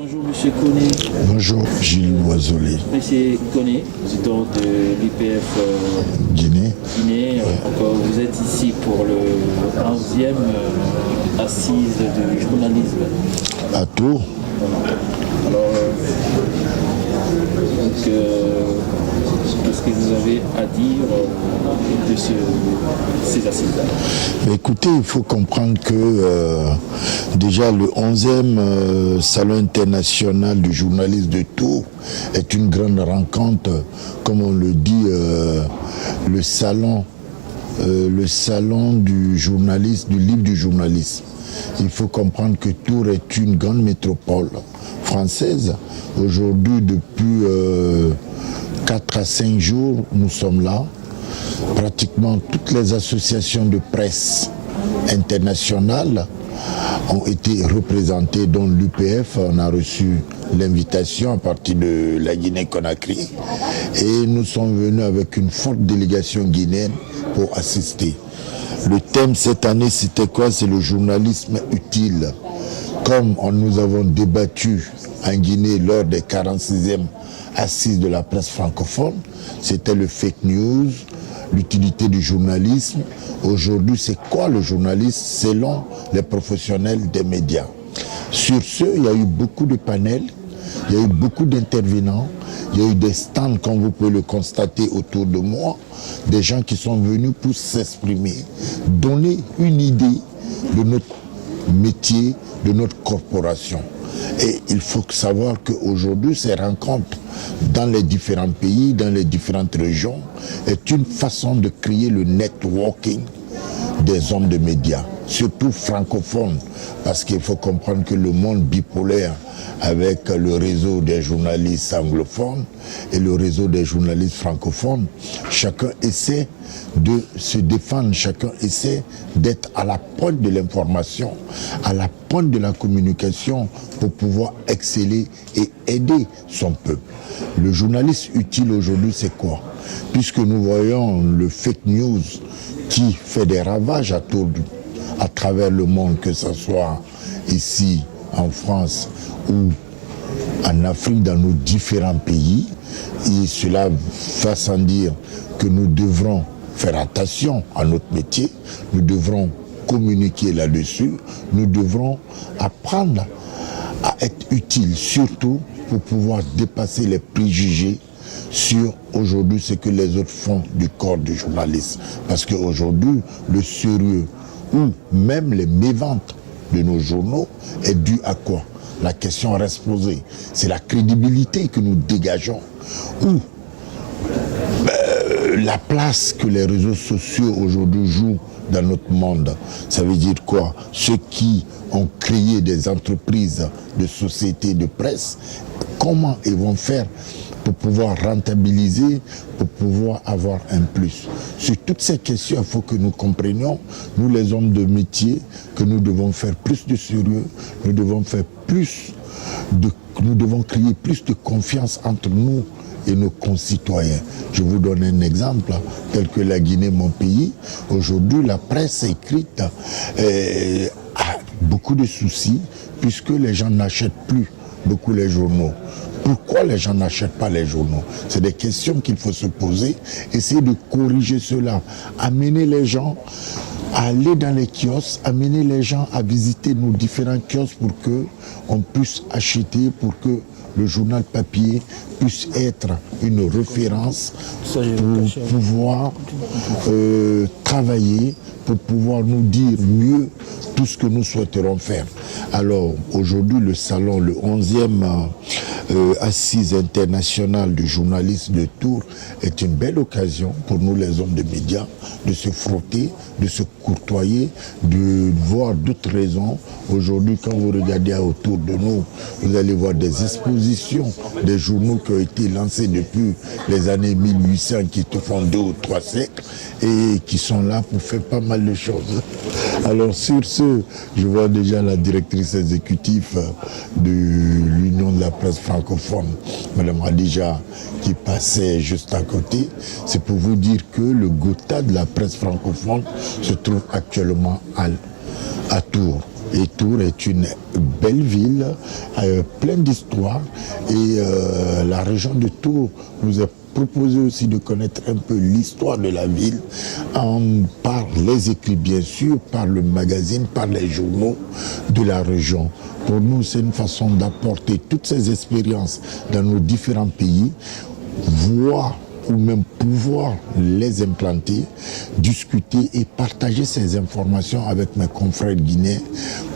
Bonjour Monsieur Koné. Bonjour Gilles Loiselet. Monsieur Koné, président de l'IPF Guinée. Donc, vous êtes ici pour le 11e assise du journalisme. À Tours. Alors, qu'est-ce que vous avez à dire de ces assises-là? Écoutez, il faut comprendre que déjà le 11e Salon international du journalisme de Tours est une grande rencontre, comme on le dit, le salon du journaliste, du livre du journaliste. Il faut comprendre que Tours est une grande métropole française. Aujourd'hui, depuis 4 à 5 jours, nous sommes là. Pratiquement toutes les associations de presse internationales ont été représentées, dont l'UPF. On a reçu l'invitation à partir de la Guinée-Conakry. Et nous sommes venus avec une forte délégation guinéenne pour assister. Le thème cette année, c'était quoi? C'est le journalisme utile. Comme nous avons débattu en Guinée lors des 46e assises de la presse francophone, c'était le fake news, l'utilité du journalisme. Aujourd'hui, c'est quoi le journalisme selon les professionnels des médias? Sur ce, il y a eu beaucoup de panels, il y a eu beaucoup d'intervenants, il y a eu des stands, comme vous pouvez le constater autour de moi, des gens qui sont venus pour s'exprimer, donner une idée de notre métier, de notre corporation. Et il faut savoir qu'aujourd'hui, ces rencontres dans les différents pays, dans les différentes régions, est une façon de créer le networking des hommes de médias, surtout francophones, parce qu'il faut comprendre que le monde bipolaire, avec le réseau des journalistes anglophones et le réseau des journalistes francophones, chacun essaie de se défendre, chacun essaie d'être à la pointe de l'information, à la pointe de la communication pour pouvoir exceller et aider son peuple. Le journaliste utile aujourd'hui, c'est quoi? Puisque nous voyons le fake news qui fait des ravages à travers le monde, que ce soit ici en France ou en Afrique, dans nos différents pays. Et cela va sans dire que nous devrons faire attention à notre métier, nous devrons communiquer là-dessus, nous devrons apprendre à être utiles, surtout pour pouvoir dépasser les préjugés sur aujourd'hui ce que les autres font du corps du journaliste. Parce qu'aujourd'hui, le sérieux ou même les méventes de nos journaux est dû à quoi? La question reste posée. C'est la crédibilité que nous dégageons ou la place que les réseaux sociaux aujourd'hui jouent dans notre monde. Ça veut dire quoi? Ceux qui ont créé des entreprises de sociétés de presse, comment ils vont faire pour pouvoir rentabiliser, pour pouvoir avoir un plus? Sur toutes ces questions, il faut que nous comprenions, nous les hommes de métier, que nous devons faire plus de sérieux, nous devons faire nous devons créer plus de confiance entre nous et nos concitoyens. Je vous donne un exemple, tel que la Guinée, mon pays. Aujourd'hui, la presse écrite a beaucoup de soucis, puisque les gens n'achètent plus beaucoup les journaux. Pourquoi les gens n'achètent pas les journaux? C'est des questions qu'il faut se poser, essayer de corriger cela, amener les gens à aller dans les kiosques, amener les gens à visiter nos différents kiosques pour qu'on puisse acheter, pour que le journal papier puisse être une référence pour pouvoir travailler, pour pouvoir nous dire mieux tout ce que nous souhaiterons faire. Alors aujourd'hui, le salon, le 11e Assise internationale du journalisme de Tours est une belle occasion pour nous les hommes de médias de se frotter, de se courtoyer, de voir d'autres raisons. Aujourd'hui, quand vous regardez autour de nous, vous allez voir des expositions, des journaux qui ont été lancés depuis les années 1800, qui te font 2 ou 3 siècles et qui sont là pour faire pas mal de choses. Alors sur ce, je vois déjà la directrice exécutive de l'Union de la presse francophone, Mme Radija, qui passait juste à côté. C'est pour vous dire que le Gotha de la presse francophone se trouve actuellement à Tours. Et Tours est une belle ville, pleine d'histoire. Et la région de Tours nous a proposé aussi de connaître un peu l'histoire de la ville par les écrits bien sûr, par le magazine, par les journaux de la région. Pour nous, c'est une façon d'apporter toutes ces expériences dans nos différents pays, voir ou même pouvoir les implanter, discuter et partager ces informations avec mes confrères guinéens,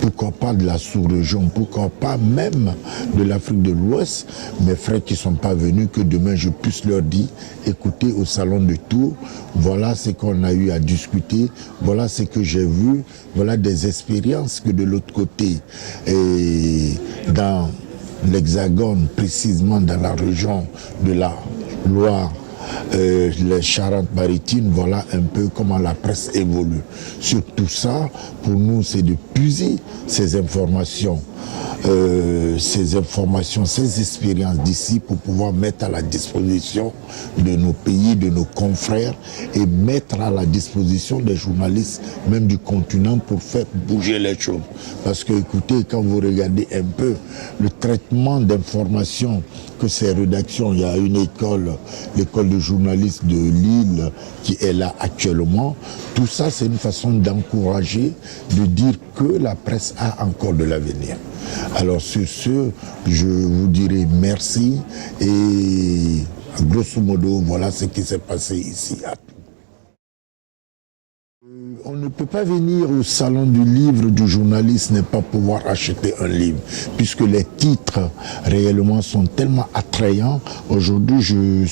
pourquoi pas de la sous-région, pourquoi pas même de l'Afrique de l'Ouest, mes frères qui ne sont pas venus, que demain je puisse leur dire, écoutez, au salon de Tours, voilà ce qu'on a eu à discuter, voilà ce que j'ai vu, voilà des expériences que de l'autre côté, et dans l'Hexagone, précisément dans la région de la Loire, les Charentes-Maritimes, voilà un peu comment la presse évolue. Sur tout ça, pour nous, c'est de puiser ces informations, ces expériences d'ici pour pouvoir mettre à la disposition de nos pays, de nos confrères et mettre à la disposition des journalistes, même du continent, pour faire bouger les choses. Parce que, écoutez, quand vous regardez un peu le traitement d'informations que ces rédactions, il y a une école, l'école de journalistes de Lille qui est là actuellement, tout ça c'est une façon d'encourager, de dire que la presse a encore de l'avenir. Alors sur ce, je vous dirai merci et grosso modo, voilà ce qui s'est passé ici à Tours. On ne peut pas venir au salon du livre du journaliste et pas pouvoir acheter un livre, puisque les titres réellement sont tellement attrayants. Aujourd'hui, je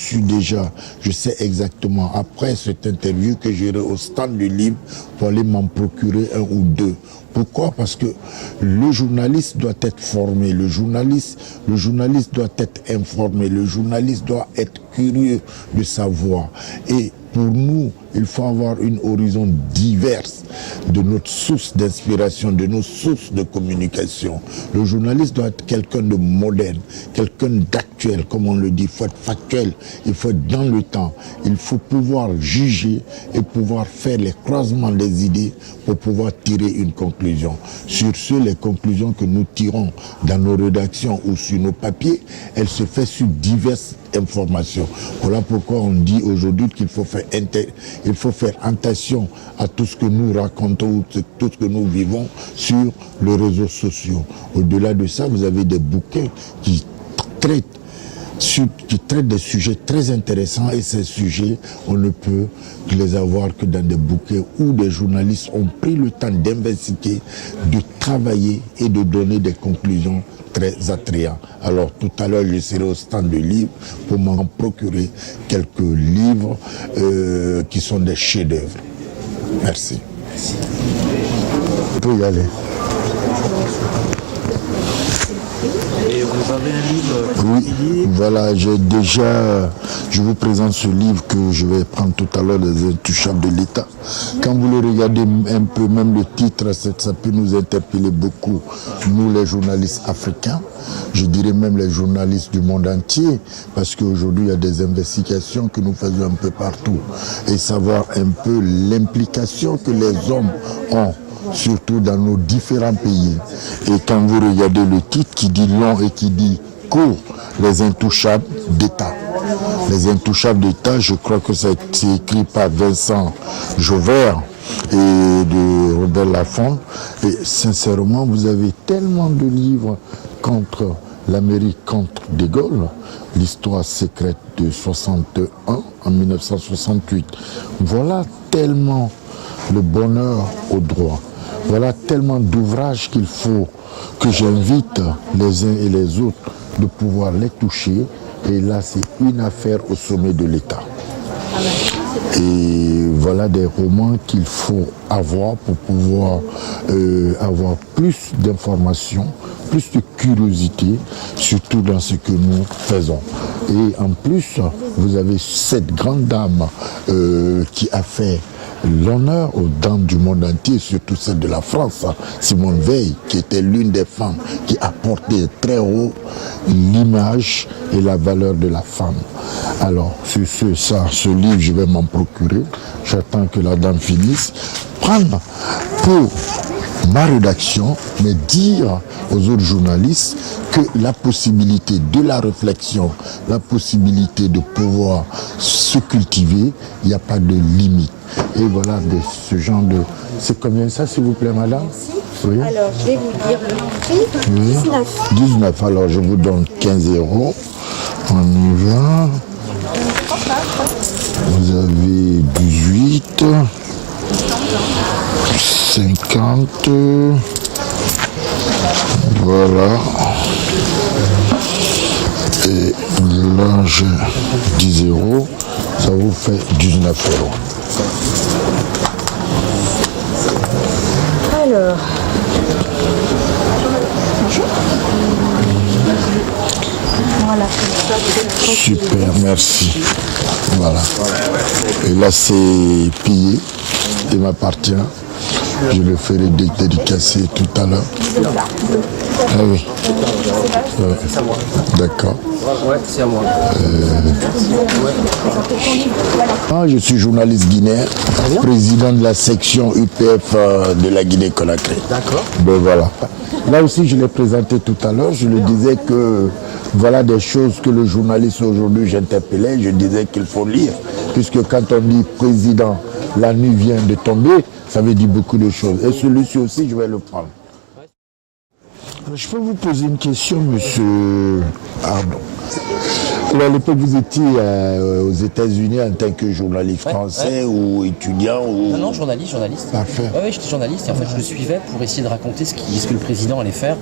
sais exactement, après cette interview, que j'irai au stand du livre pour aller m'en procurer un ou deux. Pourquoi? Parce que le journaliste doit être formé, le journaliste doit être informé, le journaliste doit être curieux de savoir. Et pour nous, il faut avoir une horizon diverse de notre source d'inspiration, de nos sources de communication. Le journaliste doit être quelqu'un de moderne, quelqu'un d'actuel, comme on le dit. Il faut être factuel, il faut être dans le temps. Il faut pouvoir juger et pouvoir faire les croisements des idées pour pouvoir tirer une conclusion. Sur ce, les conclusions que nous tirons dans nos rédactions ou sur nos papiers, elles se font sur diverses informations. Voilà pourquoi on dit aujourd'hui qu'il faut faire attention à tout ce que nous racontons, tout ce que nous vivons sur les réseaux sociaux. Au-delà de ça, vous avez des bouquins qui traitent des sujets très intéressants, et ces sujets, on ne peut les avoir que dans des bouquins où des journalistes ont pris le temps d'investiguer, de travailler et de donner des conclusions très attrayantes. Alors tout à l'heure, je serai au stand de livres pour m'en procurer quelques livres qui sont des chefs-d'œuvre. Merci. On peut y aller. Et vous avez un livre Oui, voilà, je vous présente ce livre que je vais prendre tout à l'heure, Les Intouchables de l'État. Quand vous le regardez un peu, même le titre, ça peut nous interpeller beaucoup, nous les journalistes africains, je dirais même les journalistes du monde entier, parce qu'aujourd'hui il y a des investigations que nous faisons un peu partout, et savoir un peu l'implication que les hommes ont, surtout dans nos différents pays. Et quand vous regardez le titre qui dit long et qui dit court, Les Intouchables d'État. Les Intouchables d'État, je crois que c'est écrit par Vincent Jauvert et de Robert Laffont. Et sincèrement, vous avez tellement de livres contre l'Amérique, contre De Gaulle, l'histoire secrète de 61 en 1968. Voilà tellement le bonheur au droit. Voilà tellement d'ouvrages qu'il faut que j'invite les uns et les autres de pouvoir les toucher. Et là, c'est une affaire au sommet de l'État. Et voilà des romans qu'il faut avoir pour pouvoir avoir plus d'informations, plus de curiosité, surtout dans ce que nous faisons. Et en plus, vous avez cette grande dame qui a fait l'honneur aux dames du monde entier, surtout celle de la France, Simone Veil, qui était l'une des femmes qui a porté très haut l'image et la valeur de la femme. Alors, sur ce livre, je vais m'en procurer. J'attends que la dame finisse. Prendre pour ma rédaction, mais dire aux autres journalistes que la possibilité de la réflexion, la possibilité de pouvoir se cultiver, il n'y a pas de limite. Et voilà, de ce genre de... C'est combien ça, s'il vous plaît, madame? Oui. Alors, je vais vous dire le prix. Oui. 19. 19, alors je vous donne 15 euros. On y va. Vous avez 18, 50, voilà. Et là, j'ai 10 euros, ça vous fait 19 euros. Alors, voilà. Super, merci. Voilà. Et là, c'est pillé, il m'appartient. Je le ferai dédicacer tout à l'heure. Ah oui. Ouais. D'accord. Ouais, c'est à moi. Je suis journaliste guinéen, président de la section UPF de la Guinée-Conakry. D'accord. Ben voilà. Là aussi, je l'ai présenté tout à l'heure. Je le disais que voilà des choses que le journaliste aujourd'hui, j'interpellais. Je disais qu'il faut lire. Puisque quand on dit président, la nuit vient de tomber, ça veut dire beaucoup de choses. Et celui-ci aussi, je vais le prendre. Je peux vous poser une question, monsieur Ardon. Alors, à l'époque, vous étiez aux États-Unis en tant que journaliste français ou étudiant ou... Non, journaliste. Parfait. Oui, j'étais journaliste et en fait je le suivais pour essayer de raconter ce que le président allait faire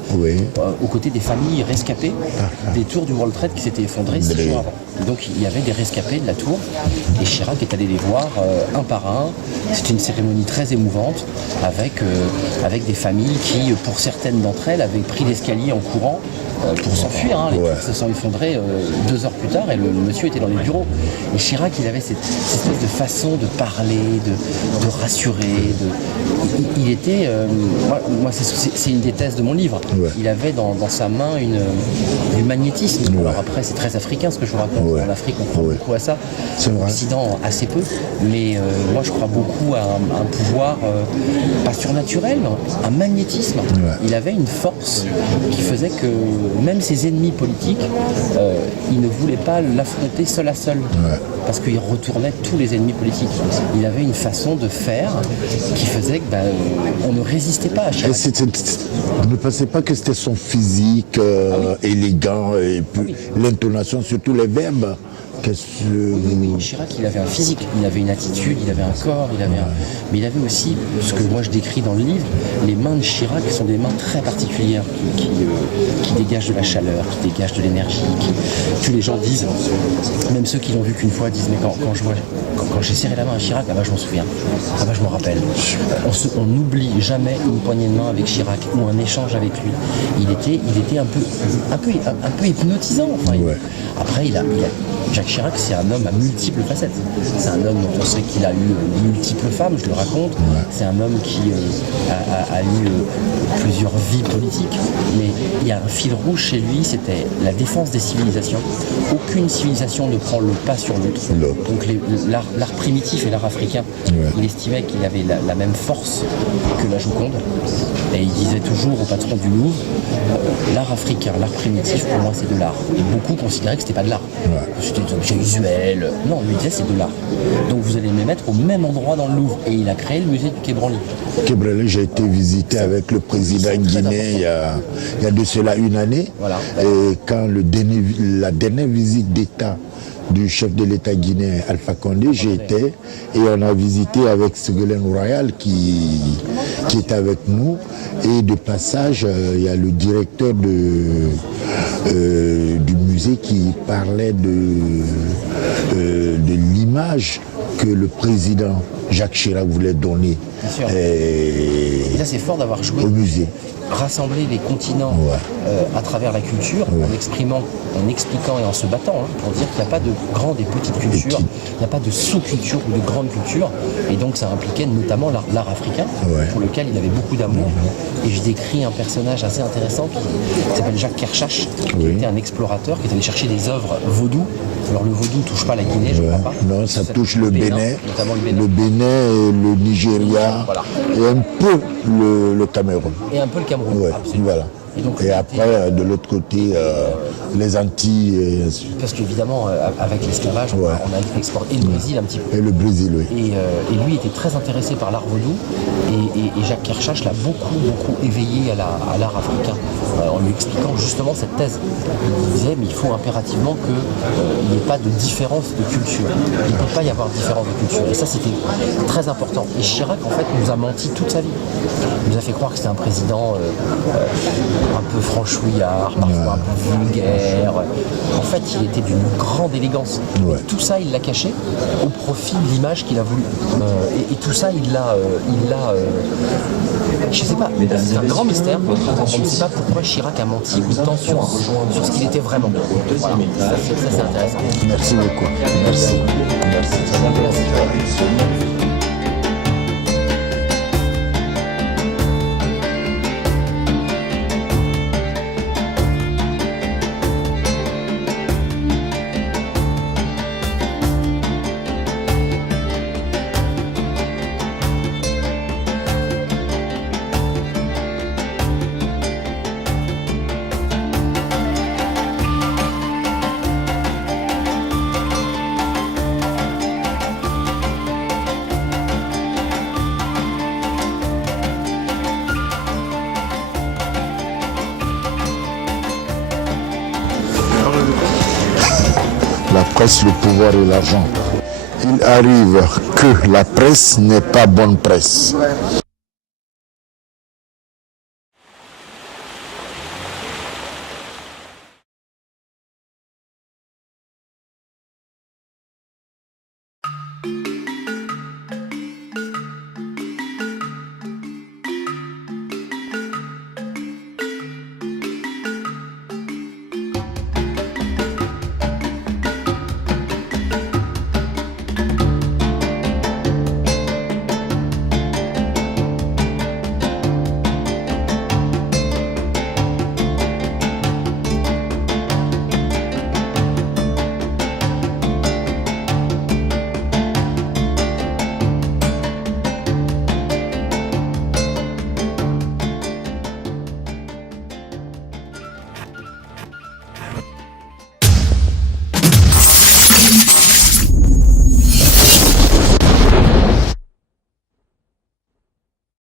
aux côtés des familles rescapées des tours du World Trade qui s'étaient effondrées 6 jours avant. Et donc il y avait des rescapés de la tour et Chirac est allé les voir un par un. C'était une cérémonie très émouvante avec des familles qui, pour certaines d'entre elles, avaient pris l'escalier en courant pour s'enfuir. Les tours se sont effondrées 2 heures plus tard et le monsieur était dans les bureaux. Et Chirac, il avait cette espèce de façon de parler, de rassurer. Il était... moi c'est une des thèses de mon livre. Ouais. Il avait dans sa main du magnétisme. Ouais. Alors après, c'est très africain ce que je vous raconte. Ouais. En Afrique, on croit beaucoup à ça. En Occident, assez peu. Mais moi, je crois beaucoup à un pouvoir, pas surnaturel, mais un magnétisme. Ouais. Il avait une force qui faisait que même ses ennemis politiques, il ne voulait pas l'affronter seul à seul, parce qu'il retournait tous les ennemis politiques. Il avait une façon de faire qui faisait qu'on ne résistait pas à Chirac. Vous ne pensez pas que c'était son physique élégant et puis l'intonation, surtout les verbes? Chirac, il avait un physique, il avait une attitude, il avait un corps, mais il avait aussi, ce que moi je décris dans le livre, les mains de Chirac sont des mains très particulières qui dégagent de la chaleur, qui dégagent de l'énergie. Tous les gens disent, même ceux qui l'ont vu qu'une fois, disent mais quand j'ai serré la main à Chirac, je m'en souviens, je m'en rappelle. On n'oublie jamais une poignée de main avec Chirac ou un échange avec lui. Il était un peu hypnotisant. Après, Jacques Chirac, c'est un homme à multiples facettes. C'est un homme dont on sait qu'il a eu multiples femmes, je le raconte. C'est un homme qui a eu plusieurs vies politiques. Mais il y a un fil rouge chez lui, c'était la défense des civilisations. Aucune civilisation ne prend le pas sur l'autre. Donc l'art primitif et l'art africain, il estimait qu'il avait la même force que la Joconde. Et il disait toujours au patron du Louvre, l'art africain, l'art primitif, pour moi, c'est de l'art. Et beaucoup considéraient que c'était pas de l'art. C'était des objets usuels. Non, lui disait c'est de l'art. Donc vous allez me mettre au même endroit dans le Louvre. Et il a créé le musée du Quai Branly. Quai Branly, j'ai été visité avec le président guinéen il y a de cela une année. Voilà. Et quand la dernière visite d'État du chef de l'État guinéen Alpha Condé, j'y étais et on a visité avec Ségolène Royal qui était avec nous. Et de passage, il y a le directeur du musée qui parlait de l'image que le président Jacques Chirac voulait donner et là, c'est fort d'avoir joué au musée. Rassembler les continents à travers la culture, en expliquant et en se battant, pour dire qu'il n'y a pas de grande et petite culture, il n'y a pas de sous-culture ou de grande culture. Et donc ça impliquait notamment l'art africain, pour lequel il avait beaucoup d'amour. Et je décris un personnage assez intéressant qui s'appelle Jacques Kershach, qui était un explorateur, qui est allé chercher des œuvres vaudou. Alors le vaudou ne touche pas la Guinée, je ne crois pas. Non, ça touche le Bénin, le Bénin, le Nigeria, Ghana voilà. et un peu le Cameroun. Et un peu le Cameroun. Ouais, Absolument. voilà. Et après, de l'autre côté, les Antilles et ainsi de suite. Parce qu'évidemment, avec l'esclavage, Ouais. on a exporté, et le Brésil un petit peu. Et le Brésil, oui. Et lui était très intéressé par l'art vaudou et Jacques Kershach l'a beaucoup éveillé à l'art africain en lui expliquant justement cette thèse. Il disait mais il faut impérativement qu'il n'y ait pas de différence de culture. Il ne peut pas y avoir de différence de culture. Et ça c'était très important. Et Chirac en fait nous a menti toute sa vie. Il nous a fait croire que c'était un président un peu franchouillard, parfois un peu vulgaire. En fait il était d'une grande élégance. Ouais. Et tout ça il l'a caché au profit de l'image qu'il a voulu. Et tout ça, je sais pas, c'est un grand mystère. On ne sait pas pourquoi Chirac a menti autant sur ce qu'il était vraiment. Voilà. Ça, c'est intéressant. Merci beaucoup. Merci. La presse, le pouvoir et l'argent. Il arrive que la presse n'est pas bonne presse.